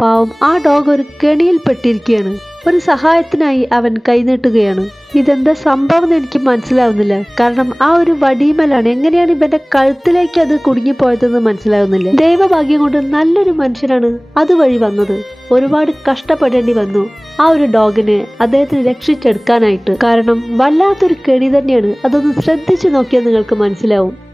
പാവം ആ ഡോഗ് ഒരു കെണിയിൽ പെട്ടിരിക്കുകയാണ്. ഒരു സഹായത്തിനായി അവൻ കൈനീട്ടുകയാണ്. ഇതെന്താ സംഭവം എന്ന് എനിക്ക് മനസ്സിലാവുന്നില്ല. കാരണം ആ ഒരു വടിമലാണ് എങ്ങനെയാണ് ഇവന്റെ കഴുത്തിലേക്ക് അത് കുടുങ്ങിപ്പോയതെന്ന് മനസ്സിലാവുന്നില്ല. ദൈവഭാഗ്യം കൊണ്ട് നല്ലൊരു മനുഷ്യനാണ് അതുവഴി വന്നത്. ഒരുപാട് കഷ്ടപ്പെടേണ്ടി വന്നു ആ ഒരു ഡോഗിനെ അദ്ദേഹത്തിന് രക്ഷിച്ചെടുക്കാനായിട്ട്. കാരണം വല്ലാത്തൊരു കെണി തന്നെയാണ്. അതൊന്ന് ശ്രദ്ധിച്ചു നോക്കിയാൽ നിങ്ങൾക്ക് മനസ്സിലാവും.